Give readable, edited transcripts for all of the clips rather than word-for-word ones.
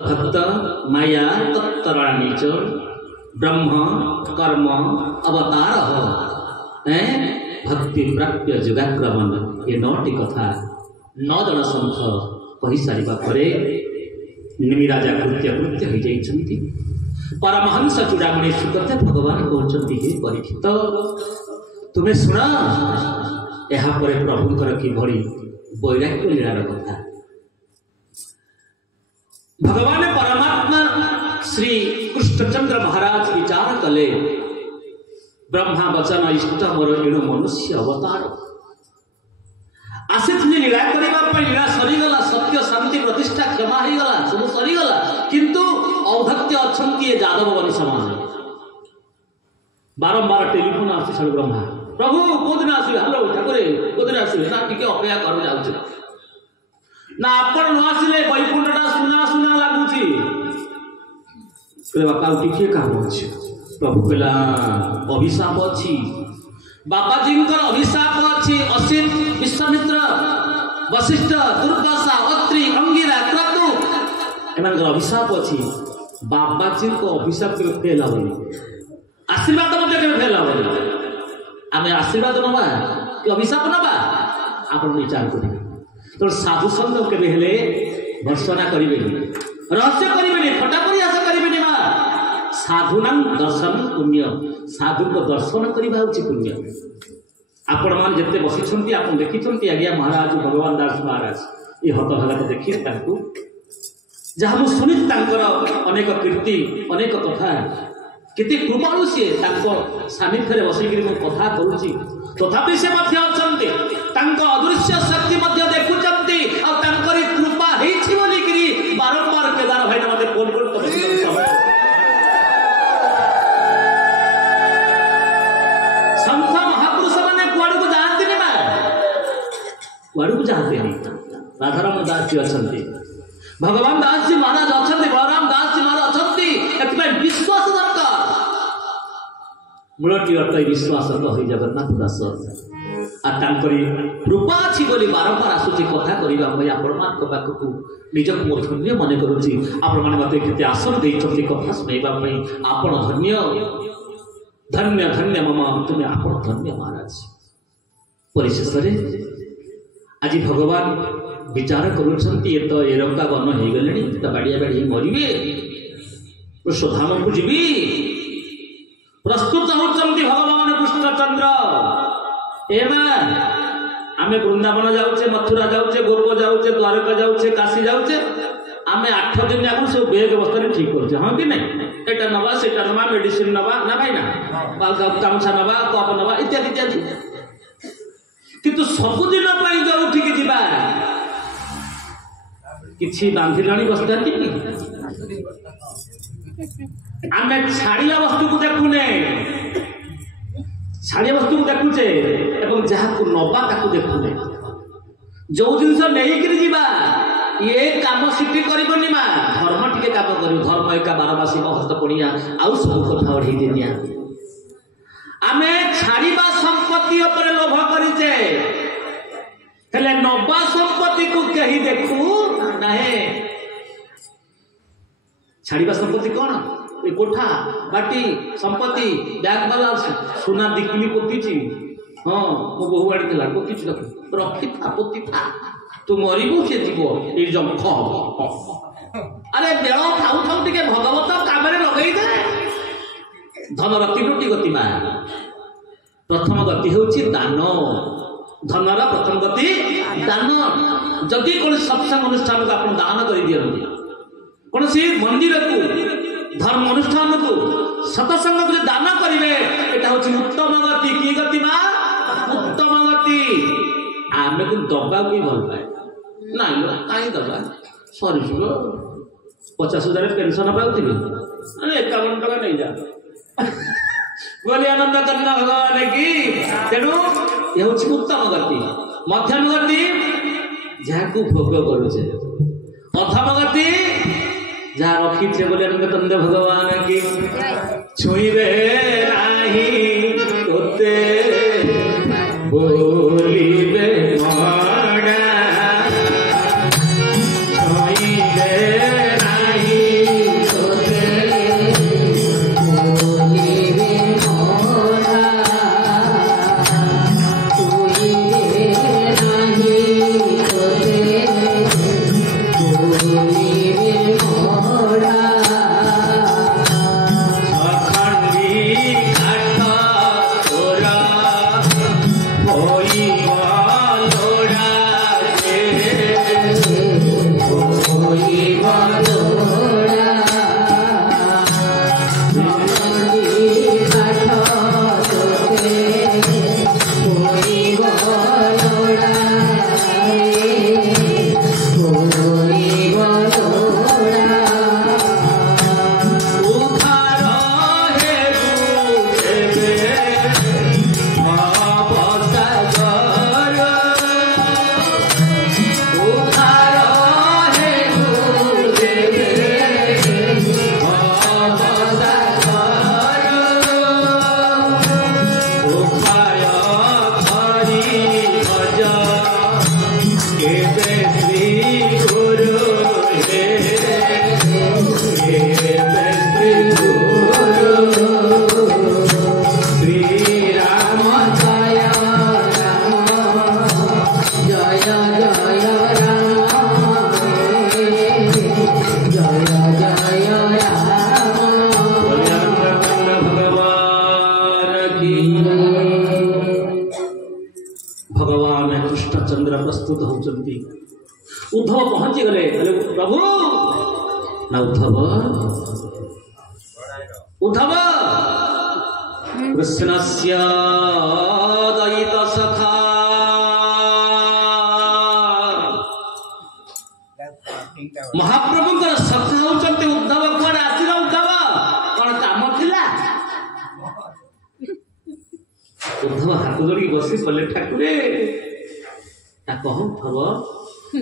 भक्त माया तत्तराणी च ब्रह्म कर्म अवतार भक्ति प्राप्य जुगाक्रमण ये 9टी कथा 9 जन संख कही सारिबा परे निमिराजा कृत्य कृत्य हो जाइछन्ति। परमहंस चूड़ामणि सुकते भगवान कहते हे परीक्षित तुम्हें शुण यहाँ पर प्रभुंकर कि भली वैराग्य लीलार कथा। भगवान परमात्मा श्री कृष्णचंद्र महाराज विचार कले ब्रह्मा वचन इष्ट मोर एणु मनुष्य अवतार आसी लीला करने लीला सरीगला सत्य शांति प्रतिष्ठा क्षमा हो गला सब सरीगला किंतु औधत्य अच्छा यादव वंश मान बारंबार टेलीफोन आसी ब्रह्मा प्रभु कौदिन आसवे हेलो ठाकुर कौदिन आसवे ना टिके अपेक्षा कर जाऊँ ना आपण न आसिले बैकुंठटा सुना सुना लगुची बापा टिके काम अच्छे प्रभु कहला अभिशाप अच्छी बापाजी अभिशाप अच्छी असित विश्वामित्र वशिष्ठ दुर्वासा अत्रि अंगिरा क्रतु एमान अभिशाप अच्छी बाबाजी अभिशाप के फेल हेनी आशीर्वाद के फेल हेनी आम आशीर्वाद नवा कि अभिशाप नवा आप विचार करेंगे तो साधु संग के भर्सना करेंगे रहस्य करेंगे फटा प्रयास करेंगे साधुना दर्शन पुण्य साधु को दर्शन करने हूँ पुण्य। आपण मैंने जिते बसी आप देखी आज्ञा महाराज भगवान दास महाराज ये हतभागा को देखिए जहाँ मुझे शुणी अनेक कीर्ति अनेक कथा केते कृपालु सी सानिध्य बसिक कथा करुँची तथापि से अदृश्य शक्ति देखुं कृपा होली बारंबार केदार भाई मत फोन कर संत महापुरुष मैंने कुआड़ को जाती कुआड़ को जाते राधाराम दास जी अच्छा भगवान दास जी महाराज अच्छा बलराम दास जी महाराज अच्छा विश्वास दरकार मूलटी अर्थ विश्वास हो जगन्नाथ दास कृपा अच्छी बोली बारंबार आसूची कथा करने पाखक निजक मो धन्य मन करुँच आपण मैंने आसन देते कथा शुणाइवाई आपण धन्य धन्य धन्य मम तुम्हें आप धन्य महाराज। परिशेष आज भगवान विचार करुँच ये तो एरंगा वन हो गले तो बाड़िया बाड़ी मरवे कृष्णधाम को जीवी प्रस्तुत होती भगवान कृष्णचंद्र आम वृंदावन जाऊे मथुरा जाऊे गोप जाऊे द्वारका जाऊे काशी जाऊे आम 8 दिन आगे सब बेग अवस्था ठीक कर हाँ कि नहीं एटा नवा सेटा नवा मेडिसिन नवा ना भाई ना गामछा नवा कप नवा इत्यादि इत्यादि किंतु सबुदिन जो उठिक जा कि बांधिला बस्ता आम छाड़िया वस्तु को देखुने छाड़िया वस्तु को देखुचे एवं जहाँ को नवा ताकू देखुने जो जिनस नहीं जीवा ये काम सीटी करनी माँ धर्म टिके काम कर धर्म एका 12 मासी महत्व पड़िया आउ सब कथा बढ़े दिया आम छाड़ा संपत्ति पर लोभ करीचे हेले नवा संपत्ति को कहीं देखू ना छाड़ा संपत्ति कौन ये कोठा बाटी संपत्ति बैग वाला सुना दिखली पोती हाँ मो बहु आड़ी पोती रखी था पोती था तू मरबू सी जीव निर्जंख अरे बेल खाऊ खाऊ टे भगवत काम लगे दे धनर 3टी गति माँ प्रथम गति हूँ दान धनर प्रथम गति दान जदि कौन सत्संग अनुष्ठान को आप दान कर दिखती कौन सी मंदिर को धर्म अनुष्ठान को सत्संग को दान करेंगे यहाँ हूँ उत्तम गति की गति माँ उत्तम गति आम को दबा भी भल पाए ना कहीं दबा सरी 50,000 पेंशन पाती 51 टका नहीं जा बोली आनंद करना भगवान की तेणु ये हूँ उत्तम गति मध्यम गति जहाँ को भोग करुचे अधम गति जहाँ रखीचे बोले आनंद कंद भगवान की छुईबे नाही तोते बोलिबे मड़ा छुईबे नाही प्रस्तुत होती। उद्धव पहुंची गले प्रभु ना उद्धव कृष्णस्य दयित सखा महाप्रभु सखा होती उद्धव कौन आसिल उद्धव कौन काम थिला उद्धव हाथ जोड़ी बसी कले ठाकुरे कह उद्धव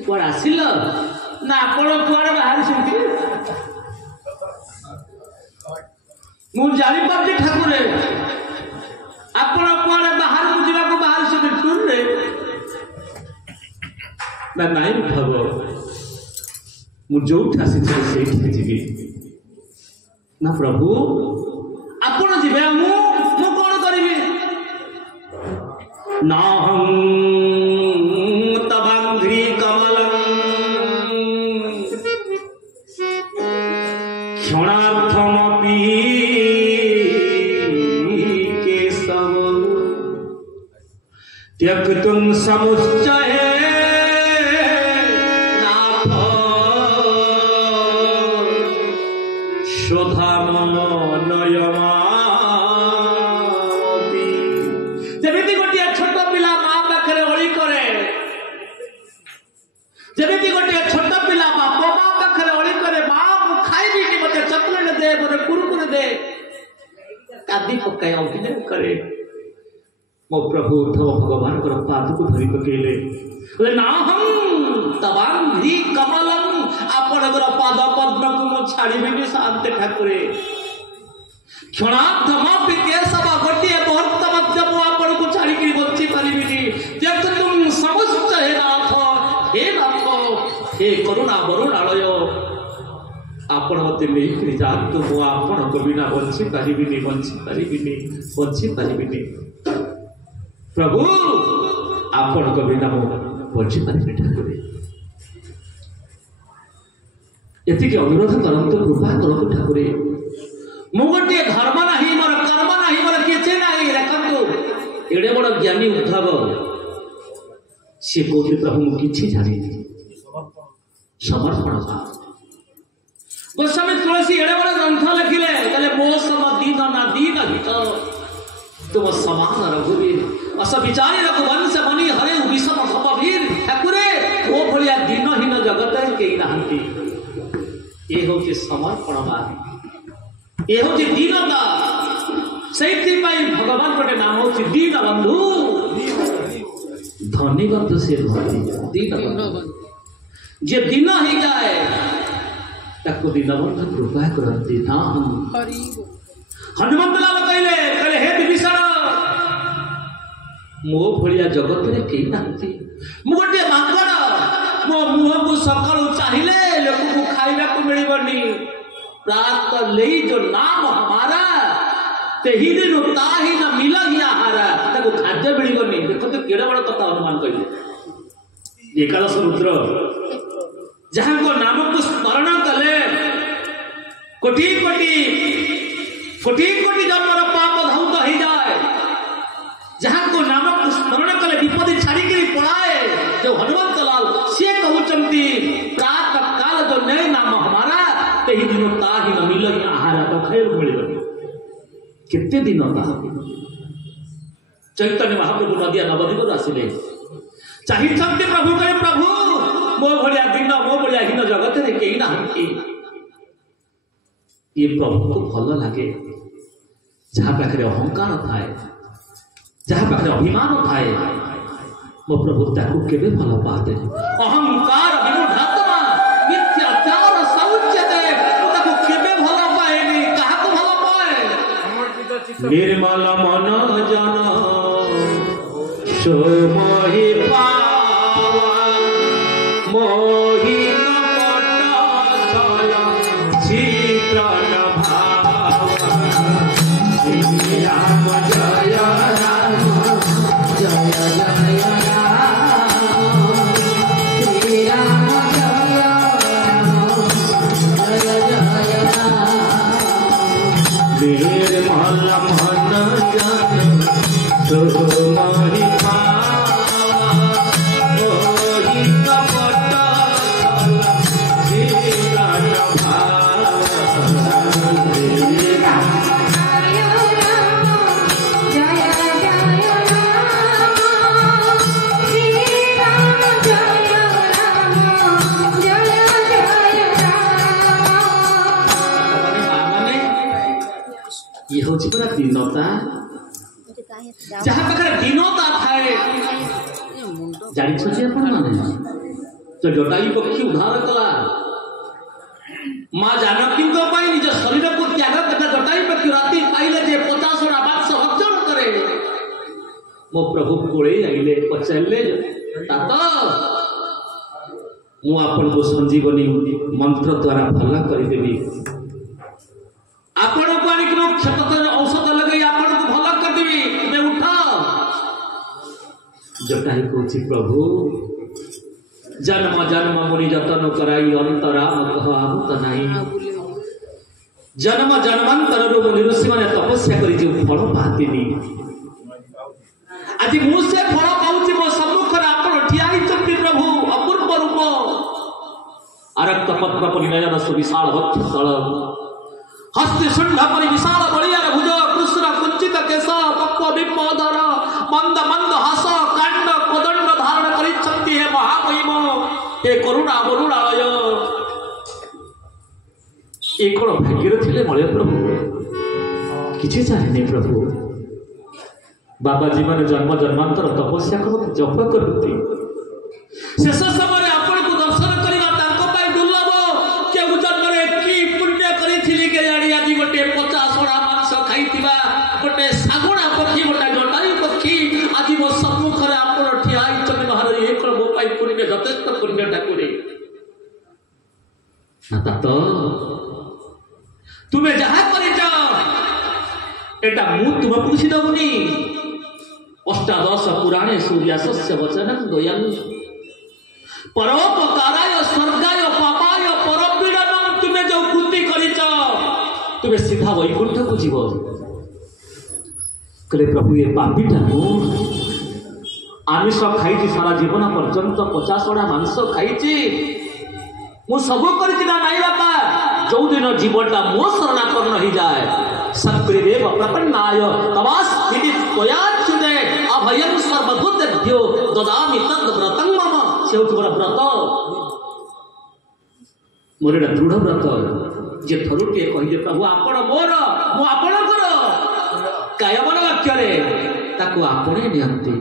कौन आसिल ना आपण कुआड़े बाहर सुनती मु जानी पार्टी ठाकुरे आपण कुआड़े बाहर जावा को बाहर से टूर रे ना नहीं उद्धव मु जोठ आसी से जीवी ना प्रभु आपण जीवे मु कौन करी ना हम तबांघ्री कमलम क्षणार्थमपि केशव त्यक्तुं समुच्चये जमीती गोटे छोट पिला माँ पाखे अड़ी करे जमीती गोटे छोट पिला बाप माँ पाखे अड़ी करे माँ खाइबी कि मते चॉकलेट दे मते कुरकुरे दे कादी पकाए अभिनय करे मो प्रभु उद्धव भगवान को पाद को धरी पकेले बोले ना हम तबांघ्री कमलम आपणकर पाद पद्म को मो छाड़ीबी शांति ठाकुरे क्षणार्धमपि केशव गोटे मुहूर्त मध्य मु आपण को छाड़ी बची पारिबिनी जब तुम समस्त हे नाथ हे करुणा वरुणालय आपण मते नहीं जातु मु आपण को बिना बची पारिबिनी प्रभु आपण को बिना मु बची पारिबिनी ठाकुरे एतिके अनुरोध करंतु कृपा करंतु ठाकुरे मु गोटे धर्म नहीं मोर कर्म नहीं मोर किसी नहीं देखु एड़े बड़ ज्ञानी उद्धव सी कहते प्रभु मुझे जानी समर्पण गोस्वामी तुलसी एड़े बड़ ग्रंथ लिखिले कहले मो सम दीन ना दीन हित तुम समान रघुवीर अस विचारी रघुवंश मणि हरे विषम भववीर ठाकुरे ओ भलिया दीनहीन जगत केही नाहंती ए होची समर्पण बात ये हूँ दीनता से भगवान गोटे नाम हूँ दीन बंधु धनी बंधु से दीन जे दिन ही जाए ताको दीन बंधु कृपा करती ना हम हनुमंत लाल कहले हे विभीषण मो भलिया जगत में कहीं नाहंती मु गोटे माकड़ मो मुह को सकाळु चाहिए लोक को खाइबा को मिलबनी प्रात ले जो नाम हमारा तेही दिन ताही न मिल ही आहारा ताको खाद्य मिलबनी देखो तो केड़ा बड़ कथा हनुमान कहले एकादश रुद्र जहां को नाम को स्मरण कले कोटि कोटि जन्मर पाप धौत हो जाए जहां को नाम को स्मरण कले विपद छाड़ी के पड़ाए जो हनुमंत लाल से कहउचंती प्रात काल जो नए नाम हमारा तेही दिन ताही न मिल आहार तो खाइब मिल केते दिन चैतन्य महाप्रभु नदिया नवद्वीप आसिले चाहिए प्रभु कहे प्रभु मो भलिया दिन मो भलिया हीन जगत में कहीं ना ये प्रभु को भल लगे जहाँ पाखे अहंकार थाए जहाँ पाखे अभिमान थाए मो प्रभु ताकू केबे भल पाते अहंकार विमूढ़ात्मा मिथ्याचार सौच्यते ताकू केबे भल पाएनी कहा को भल पाए निर्मल मन जन सोमहि पावा मोहि कपट छल चित्रण भावा श्री राम जय राम जय जय राम श्री राम जय राम जय जय राम निर्मल मन जन सोमहि पावा ये हूँ पूरा दीनता जहाँ पाखे दीनता थाए जानी सोचे अपन माने तो जटायु पक्षी उद्धार कला माँ जानकी निज शरीर को त्याग कर जटायु पक्षी राति पाइले जे 50 मांस भक्षण करे मो प्रभु कोले आइले पचारे तात मु आपन को संजीवनी मंत्र द्वारा भला करदेवी आपण को आनिक क्षत औषध लगे आपण को भला करदेवी तुमे उठ जटायु कहछि प्रभु जन्म जन्म मुनि जतन कराई अंतराम कहत नाही जन्म जन्मांतर मुनि ऋषि माने तपस्या करी जे फल पातिनी आज मु से फल पाउछि मो सम्मुख रे आपण ठियाई चक्ति प्रभु अपूर्व रूप अरक्त पत्र परिनयन सुविशाल वक्ष तल हस्ति शुंड परि विशाल बलियार भुज कृष्ण कुंचित केश पक्व विपदर मंद मंद हास कांड कोदंड धारण करिछन्ति हे महामहिम हे करुणा वरुणालय ए कोन भाग्यर थिले मळे प्रभु किछि चाहेने प्रभु बाबा जीवन जन्म जन्मांतर तपस्या करते जप करते शेष समय आपण को दर्शन करिवा तांको पाई दुर्लभ के जन्म रे की पुण्य करिथिली के जानी आज गोटे 50 मांस खाइतिबा गोटे सागुणा पक्षी गोटे जटायु पक्षी आज मो सम्मुख रे आपण ठियाई चनि महाराज एक मो पाई पुण्य यथेष्ट पुण्य ठाकुरे ना तो तुमे जहा करिछ एटा मु तुम पूछि दउनी अष्टादश पुराणे सूर्यासस्य वचनं द्वयं परोपकाराय स्वर्गाय पापाय परपीडनं तुमे जो कृति करिछ तुमे सीधा वैकुंठ को जीव कले प्रभु ये पापीटा मु आमिष खाई सारा जीवन पर्यंत 50 मांस खाई मु सब करछि ना नाई बापा जो दिन जीवनटा मो शरणापन्न हो जाए सत्कृदेव प्रपन्नाय तवास्ति त्वयाच्युते अभयं सर्वभूतेभ्यो ददामि तद् व्रतं मम से तुमरा व्रत मोर एटा दृढ़ व्रत जे थरुटे कहि प्रभु आपण मोर मु आपणकर कायमन वाक्य रे ताको आपणे नियंती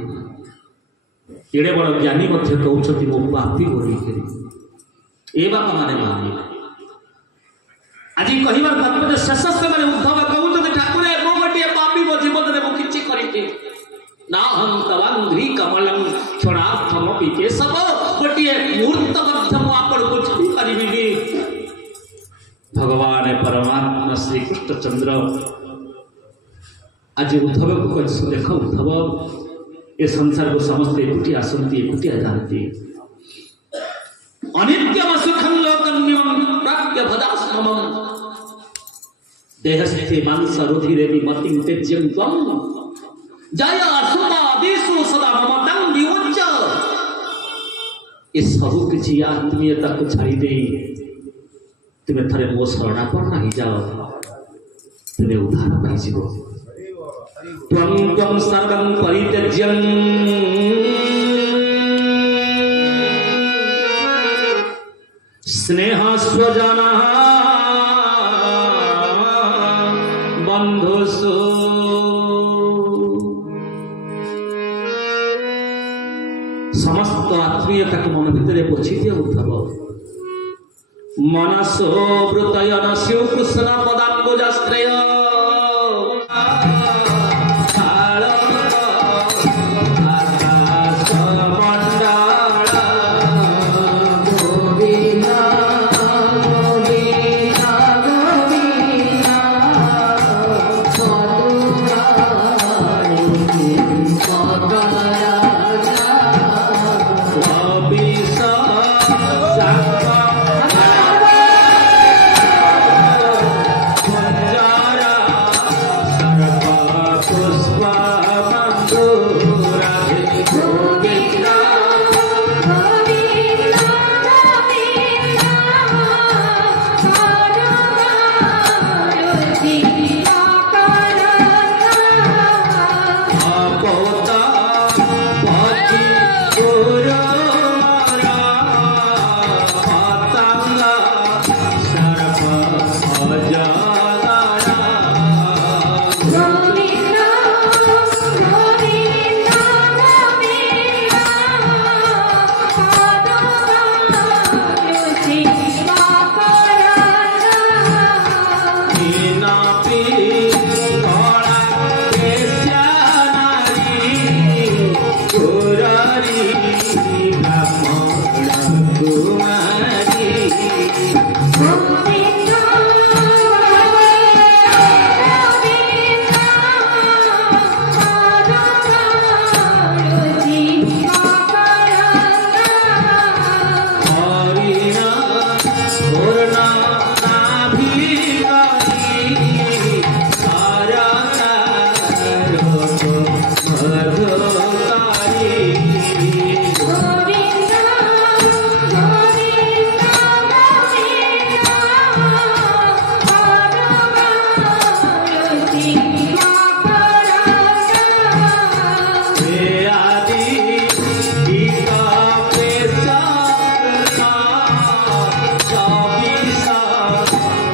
एडे बड़ ज्ञानी मध्य कहउछथि मो पापी बोली ए बापा माने मानी आज कहबार तात्पर्य शेष समय उद्धव कहते ठाकुर मो गोटे पापी मो जीवन में मुझे किसी करते ना हम तवांघ्री कमलम क्षणार्थमपि केशव गोटे मुहूर्त मध्य आपण को छुई पारिबिनी भगवान परमात्मा श्री कृष्णचंद्र आज उद्धव को कह देख उद्धव ए संसार को समस्त एकुटिया आसती एकुटिया जाती अनित्यम सुखं लोकन्यं प्राप्य भदाश्रमं देहस्थे मांस रुधिरे विमतिं त्यज्यं त्वं जय असुता दिशु सदा ममतं विमुच्य ये सब किछि आत्मीयता को छाड़ी दे तुमे थरे मो शरणापन्न हो जाओ तुमे उद्धार पाई जीवो त्वं त्वं सर्वं परित्यज्यं स्नेह स्वजना बंधुसु समस्त आत्मीयता को मन भितर पोछि दियो उद्धव मनसो वृतयन शिव कृष्ण पदाम्बुजाश्रय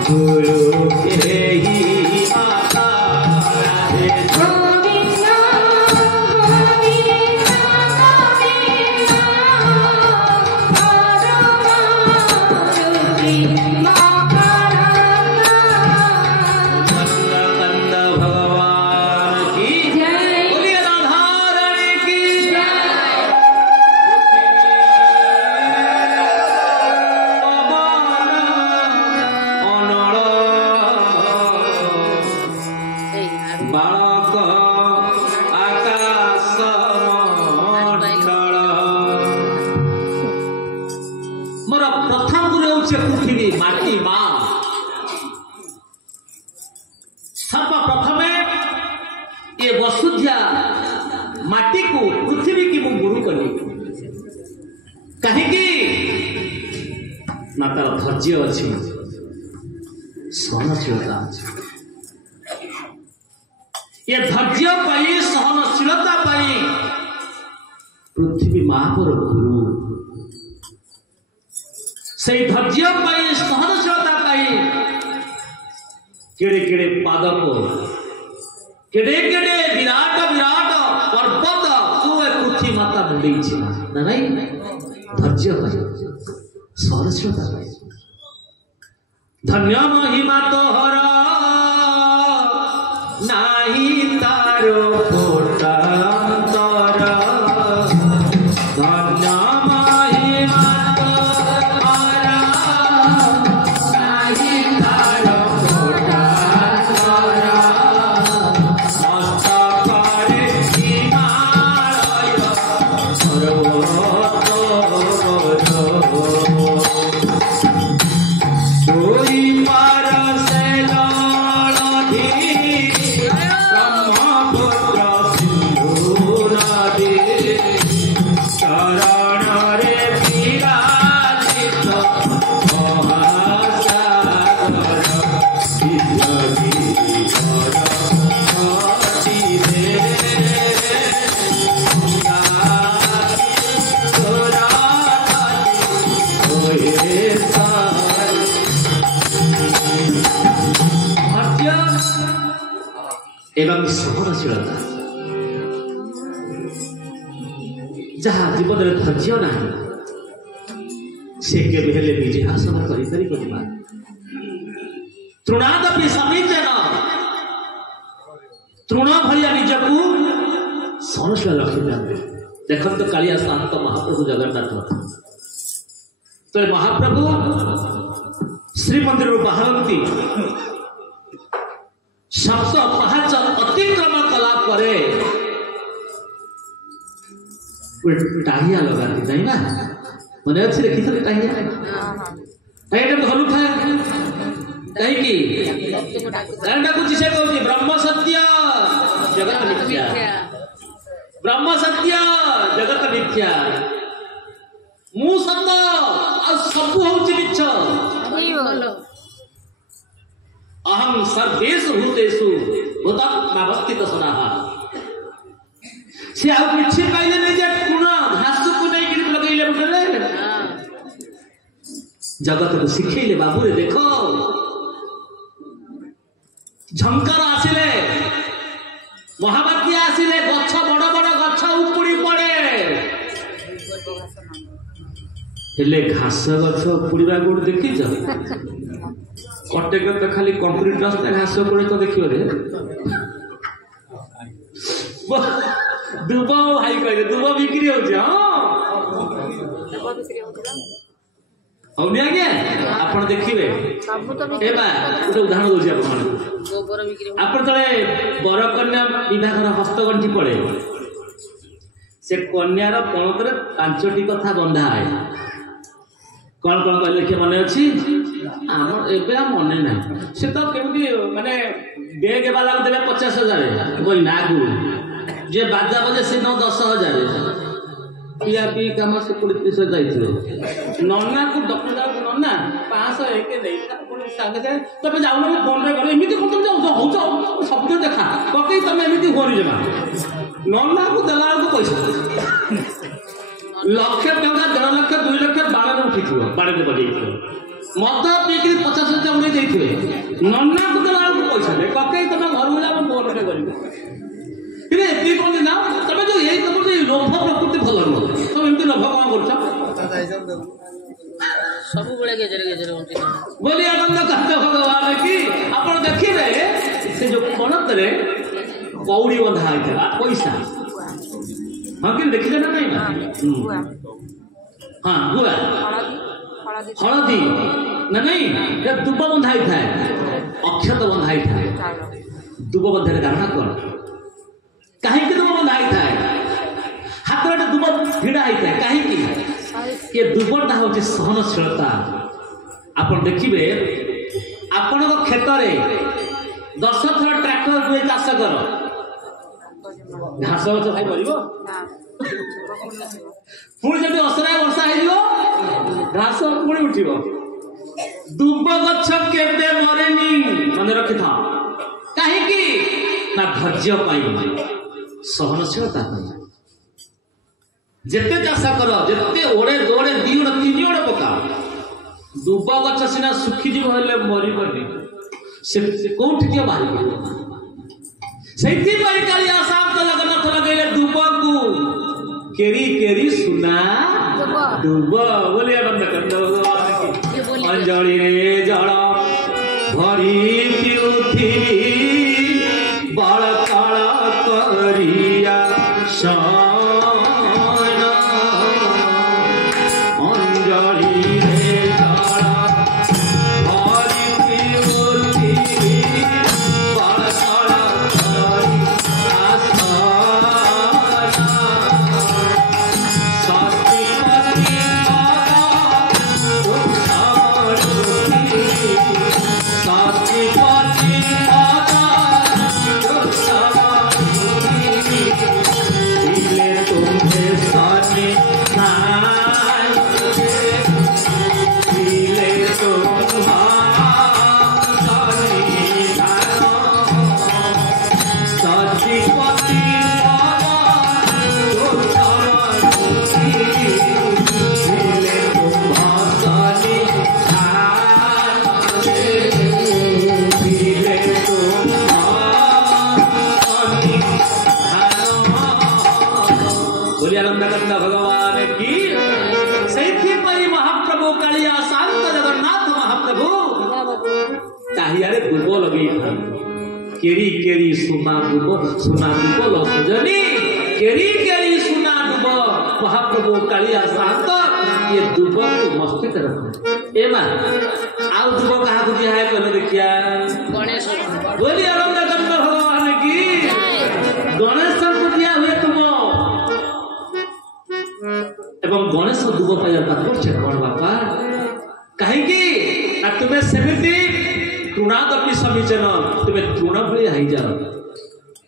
गुरु के ही माता राधे माटी को पृथ्वी की मु गुरु कली कहीं ना तार धैर्य अच्छी सहनशीलता अच्छी ये धैर्य पाई सहनशीलता पाई पृथ्वी माँ पर गुरु से धैर्य पाई सहनशीलता पाई केड़े केड़े पादक केड़े केड़े विराट विराट पर्वत पृथ्वी माता मुंडे ना नहीं धैर्य पाई सहनशीलता पाई धन्य महिमा तोहर नाही तारो कोटांतर धन्य महिमा तोहर नाही तारो कोटांतर मस्त करे हिमालय पर्वत कोई पार से लड़धी ब्रह्मपुत्र सिंधु नदी शरण रे विराजित महासागर एवं सहनशीलता जहाँ जीवन में धैर्य ना से केवे हेले विजय हासिल करिपरिबा तृणादपि समीचीन तृण भलिया निजकू सहनशील रखिते देखते कालिया शांत महाप्रभु जगन्नाथ तो महाप्रभु श्रीमंदिर बाहरती सप्त पहाच अतिक्रम कला परे टाहिया लगाती नहीं ना मन अच्छे देखी थे टाहिया भल थाए कहीं डाकुची से कहूँ ब्रह्म सत्य जगत मिथ्या ब्रह्म सत्य जगत मिथ्या मु सत आ सबू हूँ मिछ अहम सर्वेषु भूतेषु भूतात्मावस्थित सदा से आ किछि पाइले नै जे गुण घासु को नै गिर लगैले बटले जगत को सिखैले बाबू रे देखो झंकार आसिले महाबात्या आसिले गच्छ बड़ बड़ गच्छ उपुड़ी पड़े हेले घास गच्छ उपुड़ीबा गुण देखिछ कटेक तो खाली कंक्रीट रास्ता घास पड़े तो देखियो रे दुब भाई कहे दुब बिक्री होउछ हौनी आगे आपण देखिबे ए बा ଗୋଟେ ଉଦାହରଣ ଦଉଛି ଆପଣ ଗୋबर ବିକ୍ରି ଆପଣ ତଳେ बर कन्या विवाहर हस्तगंठी पड़े से कन्यार पणतरे 5टी कथा बंधा है कौन कौन कहले कि मन अच्छी आम ए मन ना से तो केमती माने बेग वाला को देवे 50,000 बोल नागु जे बाजा बजे से 10,000 पिया पी काम से 30 जाइए नन्ना को डॉक्टर नन्ना 500 एक नहीं सागे से तबे जाऊ ना फोन रे कर एमिति कोन जाऊ हो जाऊ सब देखा ककई तमे एमिति होरी जमा नन्ना को दलाल को पैसा लक्ष टका 1.5 लाख 2 लाख बाड़े उठी बाड़े बजे मत पीकि 50,000 उड़े देथिबे नन्ना को देला पैसा दे कके तुम घर में जा फोन पे करिबो कि एति कोन ना तबे जो यही तुम जो लोभ प्रकृति भल न तुम एमती लोभ कोन करछ सब बळे गेजरे बोली आनंद करते भगवान की आपण देखिबे से जो कोणत रे कौड़ी बंधा है पैसा हाँ कि देखी ना नहीं हाँ गुआ हलदी ना नहीं ये दुब बंधा था अक्षत बंधा था दुब बंधे कारण कौन कहीं दुब बंधा था हाथ में दुब भिड़ा होता है कहीं ये दुबटा हूँ सहनशीलता आप देखिए आपण क्षेत्र में 10 थर ट्रैक्टर हुए चाष कर घास गच खाई पार पुणी जब असरा वर्षा हो घास पुणी उठिब दुब गछ केबे मरेनी मन रखि था कहीं ना धैर्य पाई सहनशीलता पाई जेते चाष कर जेते ओड़े दोड़े दी ओड़ तीन ओड़ पका दुब गछ सीना सुखी जीव हेले मरी पड़नी से कोठी के बाहर सैथि पर कालिया साहब तो लगन तो लगेले दुब को केरी केरी सुना दुब बोले बंद कर दो भगवान अंजलि रे जल भरी क्योथी बाल काला करिया शाना अंजलि रे जल भगवान की सैथि परी महाप्रभु कालिया शांत जगन्नाथ महाप्रभु ताहियारे दुब लगे केरी केरी सुना दुब लसजनी केरी केरी सुना दुब महाप्रभु कालिया शांत ये दुब को मस्ती तरफ एमा आउ दुब कहा को दिया है कहले देखिया गणेश बोली आनंद करना भगवान की गणेश को दिया हुए तुम एवं गणेश दुब पाइबा तात्पर्य कौन बापा कहीं तुम्हें सेमती तृणादपि समीचन तुम्हें तृण भाई जाओ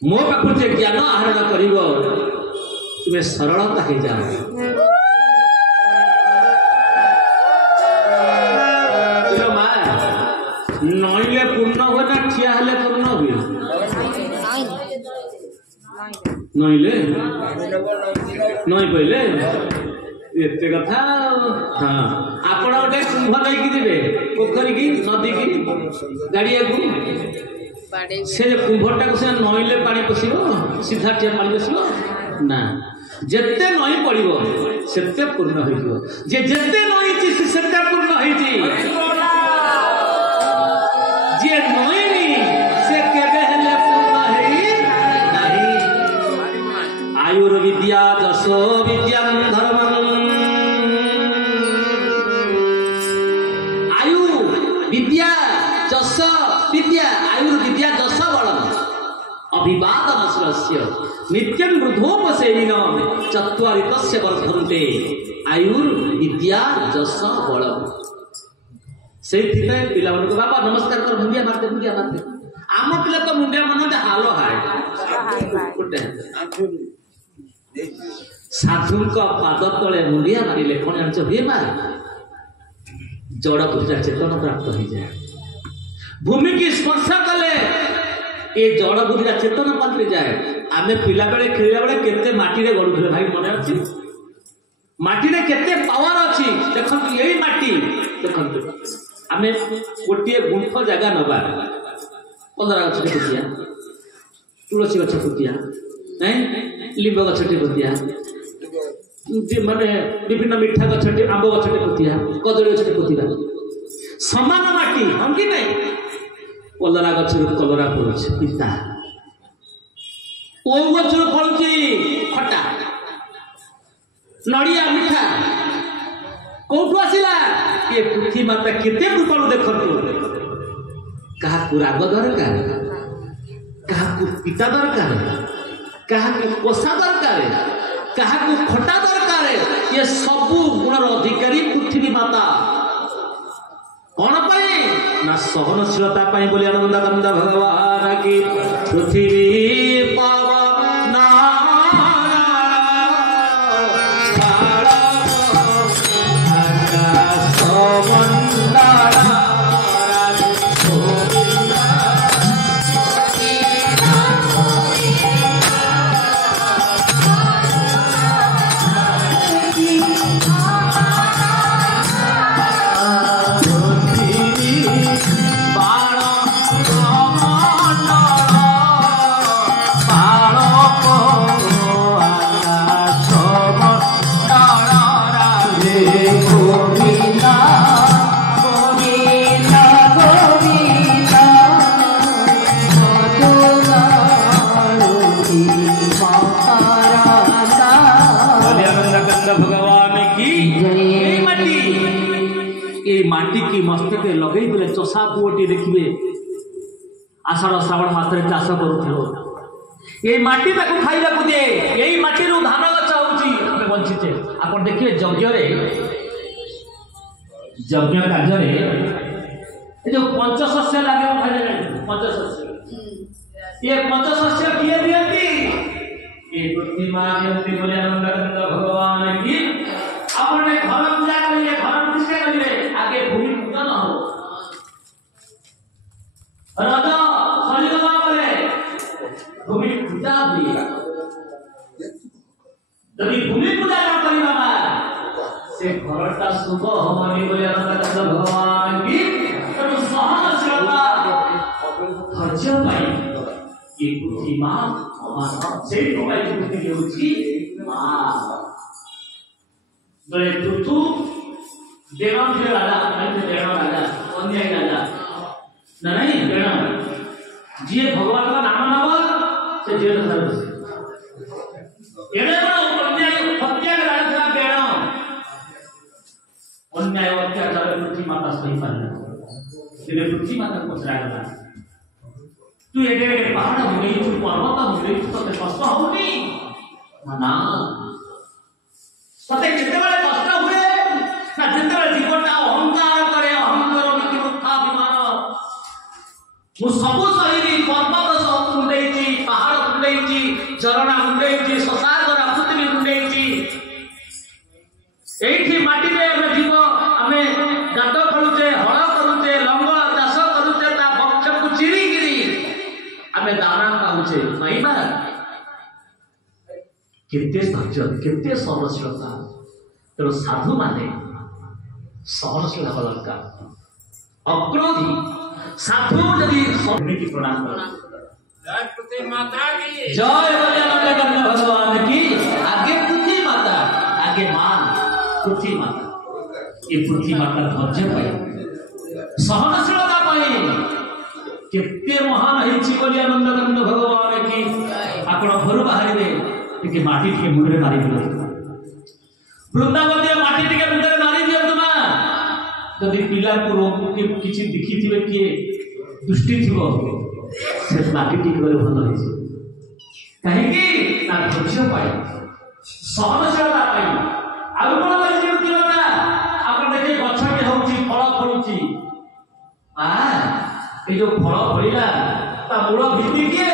मो पाखु जे ज्ञान आहरण कर तुम्हें सरलता हो जाओ नईले पूर्ण हुए ना ठिया हेले पूर्ण हुए नईले नई पहले एते कथा हाँ आपण गोटे कुंभ नहीं देवे पोखरी की नदी की गाड़िया को से कुंभटा को से नईले पानी पशिब सीधा टिया पानी पशिब ना जेते नई पड़िबो सेते पूर्ण होइबो जे जेते नई छि सेते पूर्ण होइछि जे नईनी से केबे हेले पूर्ण हेई नाही आयुर्विद्या दशो विद्यां धर्मं विद्या जस विद्या आयुर्विद्या जस बलम अभिवादनस्य नित्यं वृद्धोपसेविन चत्वारि तस्य वर्धन्ते आयुर्विद्या जस बलम से पिला मन को बाबा नमस्कार कर मुंडिया मारते आम पिला तो मुंडिया मन हालो हाय साधु पाद तले मुंडिया मारिले कौन जान हुए मार जड़ पूजा चेतन प्राप्त हो जाए भूमि की स्पर्श कले ये जड़ बुद्धिया चेतन पाते जाए आमे पिला बेले खेला बेले केते माटी रे गडुले भाई मन अछि माटी रे केते पावर अछि देखंतु यही माटी देखंतु आम गोटे गुंठ जगह नवा कलरा गछ पोतिया तुलसी गछ पोतिया लिंब गछटे पोतिया माने विभिन्न मिठा गछटे आंब गछटे पोतिया कदली गछटे पोतिया समान माटी हम कि नहीं कलरा गछ कलरा फलुଛି पिता ओ गछ फलुଛି खटा नड़िया मिठा कौटू आसिला ये पृथ्वी माता केते कृपालु देखंतु काहाकु राग दरकार काहाकु पिता दरकार काहाकु पोषा दरकार काहाकु खटा दरकार ये सब गुणर अधिकारी पृथ्वी माता कौन पाए ना सहनशीलता पाए बोली आनंदानंद भगवान की पृथ्वी पावना मस्तक लगे बोले चषा पुओटी देखिए आषाढ़ श्रावण मास चाष कर ये माटी खाइबा दिए यही माटी धान गछ होची बंचीचे आप देखिए यज्ञ कार्य जो पंचशस्य लगे पंचशस्य ये पंचशस्य किए दियंती ये पृथ्वी मां दियंती बोले आनंदानंद भगवान की आपने घर पूजा करिए घर प्रतिष्ठा करिए आगे भूमि पूजन हो राजा सलिगमा बोले भूमि पूजा हुई यदि भूमि पूजा न करी बाबा से घरटा शुभ होनी बोले आनंदानंद भगवान की तो सहनशीलता धैर्य पाई ये पृथ्वी मां से पाई पृथ्वी होची मां बोले तुतु देवाम से राजा नहीं देवाम राजा अन्याय राजा ना नहीं देवाम जी भगवान का नाम नाम से जेल सर्विस एने बड़ा अन्याय हत्या के राजा का देवाम अन्याय अत्याचार पृथ्वी माता सही पाले तेरे पृथ्वी माता को चलाएगा तू एडे पहाड़ मुंडे तू पर्वत मुंडे तो ते कष्ट होनी ना सते केतेबेले कष्ट हुए ना जेतेबेले जीवनटा अहंकार करे अहंकार मिथ्याभिमान मु सब सही पर्वत सब मुंडेची पहाड़ मुंडेची झरणा मुंडेची ससागर पृथ्वी मुंडेची एठी माटी रे हम जीव हमें गात खलुचे हळ करूचे लंगळ चाष करूचे ता वृक्ष को चिरी गिरी हमें दाना पाउचे माईबा केते धैर्य केते सहनशीलता तेणु साधु माने सहनशील हवा दरकार अक्रोधी साधु यदि की प्रणाम कर जय पृथ्वी माता की जय आनंदानंद भगवान की आगे पृथ्वी माता आगे मां पृथ्वी माता ये पृथ्वी माता धैर्य पाई सहनशीलता पाई केते महान हेछि बोली आनंदानंद भगवान की आपण घर बाहर दे टिके माटी टिके मुंडे मारी दियो वृंदावन में माटी टिके मुंडे मारी दियो तुमा यदि पिला को रोग के किछि दिखिथिबे कि दृष्टि थिबो से माटी टिके गले भलो है काहे कि ना धैर्य पाई सहनशीलता पाई आउ कोन पाई जीवना आपण देखे गछ के होउची फल फलुची आ ए जो फल फलिला ता मूल भित्ति के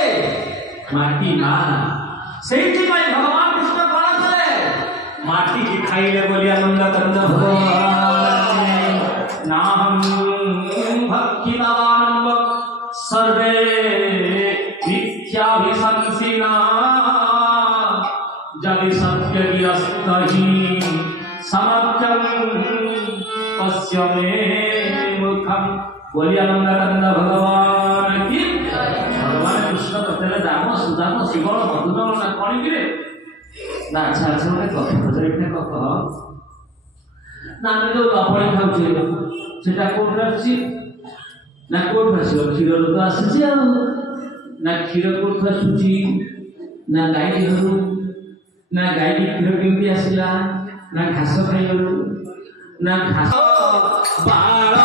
माटी ना सेठी पाई भगवान कृष्ण कौन थे माटी की खाइले बोली आनंदानंद भगवान नाहं भक्तिदानम सर्वे मिथ्याभिसंसिना जदि सत्य गिरस्तहि समर्थम पश्यमे मुखम। बोलिए आनंदानंद भगवान की। भगवान कृष्ण पचारे दाम सुदाम शिवल मधुदान ना कौन कि ना अच्छा अच्छा गोटे कथा पचारे कह ना आम जो लवणी खाऊे सेटा कोठ आसी ना कोठ आस क्षीर तो आसी ना क्षीर कोठ आसूची ना गाई घर ना गाई क्षीर केमती आसला ना घास खाइलु ना घास बालक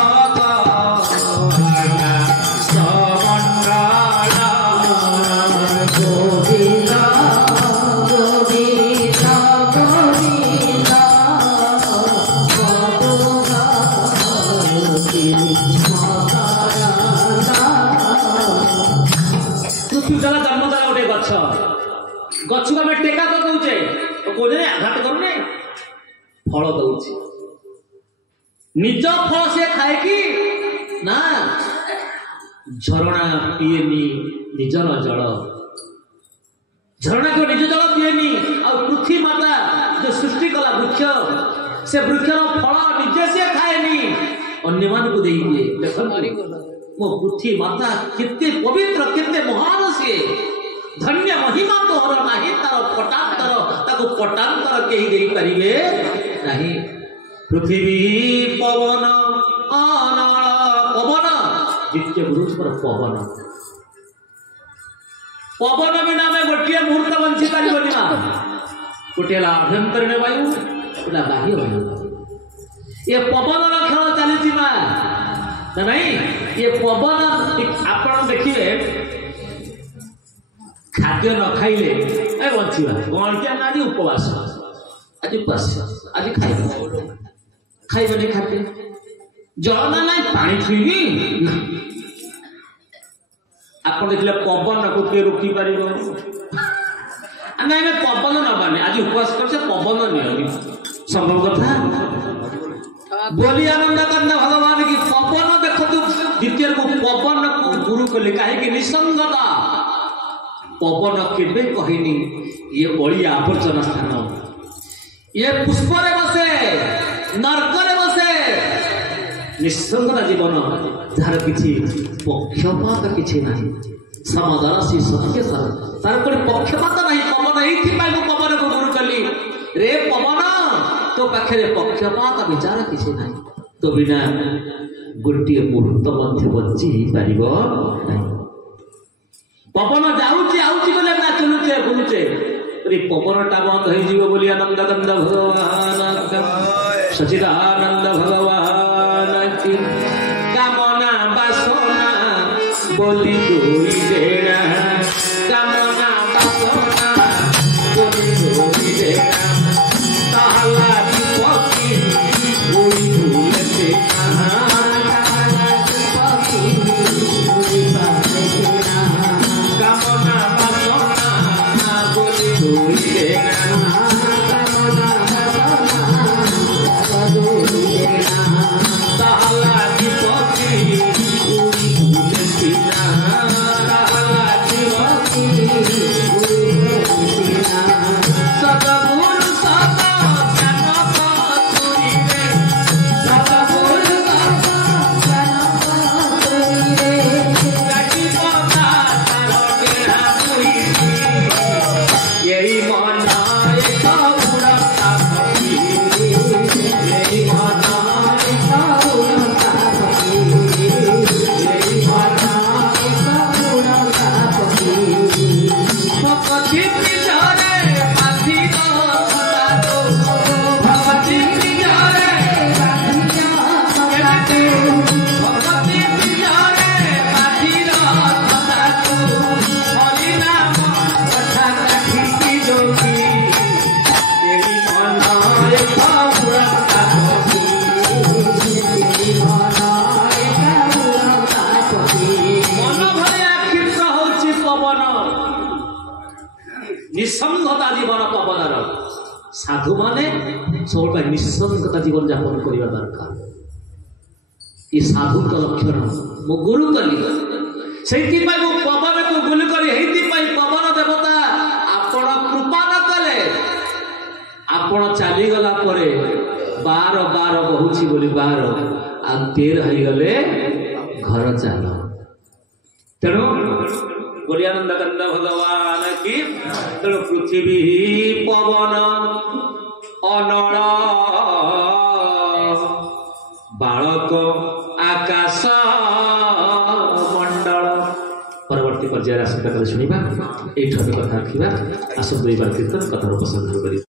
जन्मदार गोटे गछ गछ को आम टेका पकाऊे तो कौन आघात करूने फल दौर निज फल से खाए कि ना झरणा पीएनी निजर जल झरणा को निज जल पीएनी आ पृथ्वी माता जो सृष्टि कला वृक्ष से वृक्षर फल निजे से खाएनी अन्य मान को दे दिए। मो पृथ्वी माता कितने पवित्र कितने महान सी धन्य महिमा तो हर नाही तार पटांतर ताको पटांतर केही देई परिबे नाही। पृथ्वी पवन अनल पवन द्वितीय पुरुष पर पवन पवन बिना में गोटे मुहूर्त बंची पारिबनी मा गोटे आभ्यंतरीण वायु गोटे बाह्य वायु ये पवन खेल चली मा नहीं ये पवन आप देखिए खाद्य न खाइले बंचा कौन क्या आज उपवास आज उपास आज खाइबे खाद्य जल ना ना पानी छुईबी आप देखिए पवन को किए रोकी पार ना पवन नबानी आज उपवास कर पवन नहीं संभव कथा बोली आनंद कंदा भगवान की पवन देखो द्वितीय को पवन को गुरु कले कहीं निसंगता पवन केबे कहनी ये बड़ी आवर्जना स्थान ये पुष्पर बसे नर्क बसे निसंगता जीवन जार किसी पक्षपात किसी ना समदर्शी सत्य सर तार कोई पक्षपात नहीं पवन ये पवन को गुरु कली रे पवन तो पाखे पक्षपात विचार किसी ना तो बिना गोटे मुहूर्त मध्य बची पार पवन जाऊँचे आउची बोले नाचुचे बुलुचे पवन टा बंद हो बोली आनंद कंद भगवान सचिदानंद भगवान की कामना बासना बोली दुई देना कामना बासना बोली दुई देना ताला पति बोली दुई देना निसंगता जीवन पवनर साधु माने सब निसंगता जीवन यापन करने दरकार ये साधु लक्षण मो गुरु कली से पवन को गुरु करी पवन देवता आपण कृपा न कले आपण चलीगला बार बार बहुची बोली बार आ 13 गले घर चाल तेणु गोरियानंद कंद भगवान की तेणु पृथ्वी पवन अनल बालक आकाश मंडल परवर्ती पर्यायर आसंता शुणा ये कथा रखा आसत कीर्तन कथार उपसंहार करी।